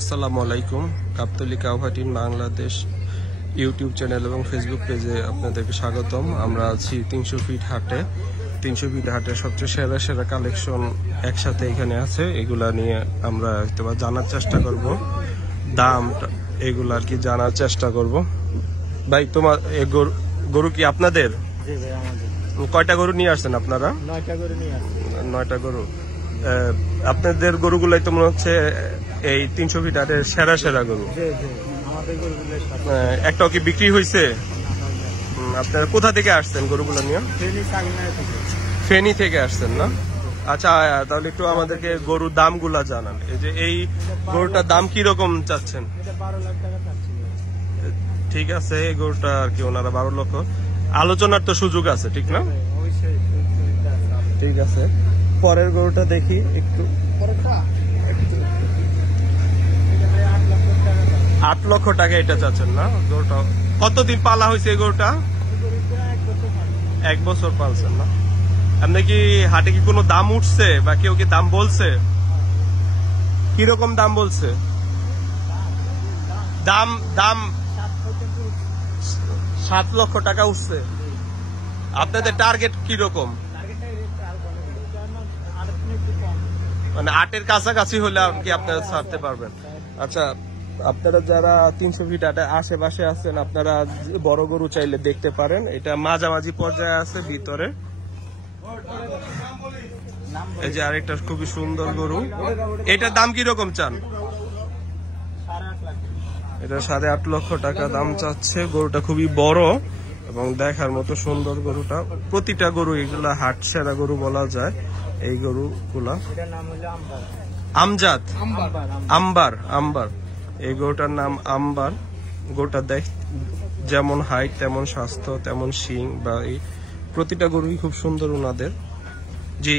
আসসালামু আলাইকুম। গাবতলী কাউ হাট ইন বাংলাদেশ ইউটিউব চ্যানেল এবং ফেসবুক পেজে আপনাদেরকে স্বাগতম। আমরা আছি 300 ফিট হাটে। 300 ফিট হাটের সবচেয়ে সেরা সেরা কালেকশন একসাথে এখানে আছে। এগুলা নিয়ে আমরা হয়তো জানার চেষ্টা করব, দাম এগুলা আর কি জানার চেষ্টা করব। ভাই, তোমার গরু কি আপনাদের? কয়টা গরু নিয়ে আসছেন আপনারা? 9টা গরু নিয়ে আসছি। 9টা গরু। আপনাদের গরুগুলাই তো মনে হচ্ছে এই 300 ফিট হাটের সেরা সেরা গরু। একটাও কি বিক্রি হয়েছে? আপনারা কোথা থেকে আসছেন গরুগুলো নিয়ে? ফেনী থেকে আসছেন না? আচ্ছা, তাহলে একটু আমাদেরকে গরুর দামগুলা জানান। এই যে এই গরুটার দাম কি রকম চাচ্ছেন? 12 লাখ টাকা চাচ্ছি। ঠিক আছে, এই গরুটা আর কি ওনারা 12 লক্ষ। আলোচনার তো সুযোগ আছে, ঠিক না? ঠিক আছে, পরের গরুটা দেখি একটু। 8 লক্ষ টাকা এটা চাচ্ছেন না? গরুটা কতদিন পালা হয়েছে এই গরুটা? 1 বছর পালছেন না? আপনি কি হাটে কি কোনো দাম উঠছে বা কেউ কি দাম বলছে? কিরকম দাম বলছে? দাম 7 লক্ষ টাকা উঠছে। আপনাদের টার্গেট কিরকম? মানে 8-এর কাছাকাছি হলে আর কি আপনারা ছাড়তে পারবেন। আচ্ছা, আপনারা যারা 300 ফিট হাটে আশেপাশে আছেন, আপনারা বড় গরু চাইলে দেখতে পারেন। এটা মাঝামাঝি পর্যায়ে আছে ভিতরে। এই যে আরেকটা খুবই সুন্দর গরু। এটার দাম কিরকম চান? এটা 8.5 লক্ষ টাকা দাম চাচ্ছে। গরুটা খুবই বড় এবং দেখার মতো সুন্দর গরুটা। প্রতিটা গরু এগুলা হাট সেরা গরু বলা যায়। এই গরুগুলা আমজাদ, আম্বার। এই গরুটার নাম আম্বার। গরুটা দেখ যেমন হাইট তেমন স্বাস্থ্য তেমন শিং বা এই প্রতিটা গরুই খুব সুন্দর ওনাদের। জি,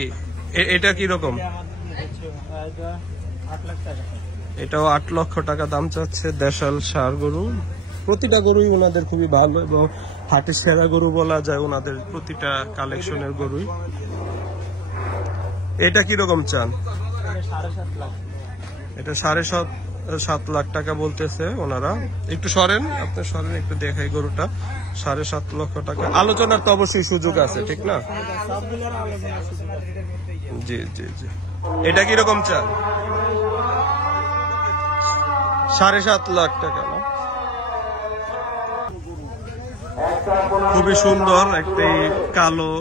এটা কিরকম? এটাও 8 লক্ষ টাকা দাম চাচ্ছে। দেশাল ষাঁড় গরু। প্রতিটা গরুই ওনাদের খুবই ভালো এবং হাটের সেরা গরু বলা যায় ওনাদের প্রতিটা কালেকশনের গরুই। এটা কিরকম চান? এটা 7.5 লাখ টাকা বলতেছে ওনারা। একটু সরেন, আপনি সরেন, একটু দেখাই গরুটা। 7.5 লক্ষ টাকা। আলোচনার তো অবশ্যই সুযোগ আছে, ঠিক না? জি জি জি। এটা কিরকম চান? 7.5 লাখ টাকা না? খুবই সুন্দর একটি কালো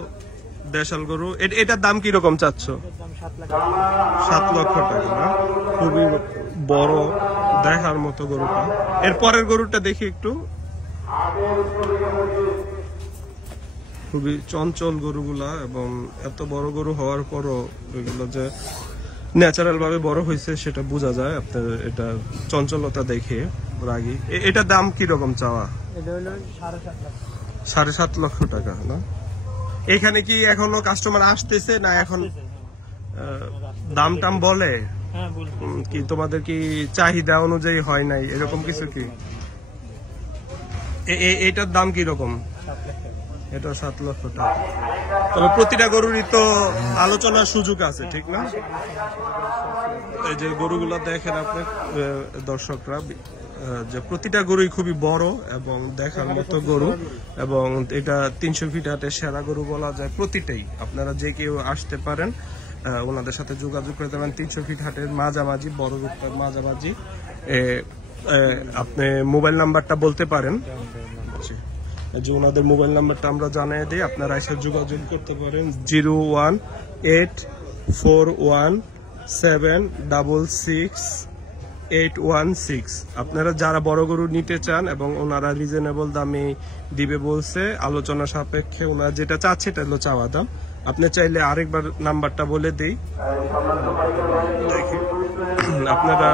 দেশাল গরু। এটার দাম কিরকম চাচ্ছ? 7 লক্ষ টাকা না? খুবই বড় দেখার মতো গরুটা। এর পরের গরুটা দেখি একটু। খুবই চঞ্চল গরুগুলা এবং এত বড় গরু হওয়ার পরও এগুলো যে ন্যাচারাল ভাবে বড় হয়েছে সেটা বোঝা যায় আপনার এটা চঞ্চলতা দেখে। রাগি। এটার দাম কিরকম চাওয়া? 7.5 লক্ষ টাকা না? এখানে কি এখনো কাস্টমার আসতেছে না? এখন দাম টাম বলে কি? তোমাদের কি চাহিদা অনুযায়ী হয় নাই এরকম কিছু কি? এটার দাম কিরকম? এটা 7 লক্ষ টাকা। তবে প্রতিটা গরুরই তো আলোচনার সুযোগ আছে, ঠিক না? এই যে গরুগুলো দেখেন আপনি দর্শকরা, যে প্রতিটা গরুই খুবই বড় এবং দেখার মতো গরু এবং এটা 300 ফিট হাটের সেরা গরু বলা যায়। প্রতিটাই আপনারা যে কেউ আসতে পারেন, ওনাদের সাথে যোগাযোগ করতে পারেন। 300 ফিট হাটের মাঝামাঝি, বড় রূপটার মাঝামাঝি। আপনি মোবাইল নাম্বারটা বলতে পারেন যে ওনাদের মোবাইল নাম্বারটা আমরা জানিয়ে দিই, আপনারা এসে যোগাযোগ করতে পারেন। 01841766816। আপনারা যারা বড় গরু নিতে চান এবং ওনারা রিজনেবল দামে দিবে বলছে, আলোচনা সাপেক্ষে ওনারা যেটা চাচ্ছে এটা হলো চাওয়া দাম। আপনি চাইলে আরেকবার নাম্বারটা বলে দিই, আপনারা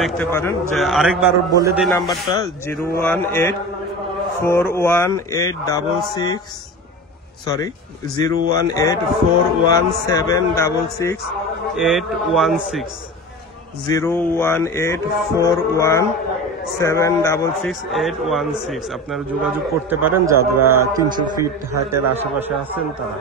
দেখতে পারেন যে আরেকবার বলে দিই নাম্বারটা 01841766816। আপনারা যোগাযোগ করতে পারেন যারা 300 ফিট হাটের আশেপাশে আছেন তারা।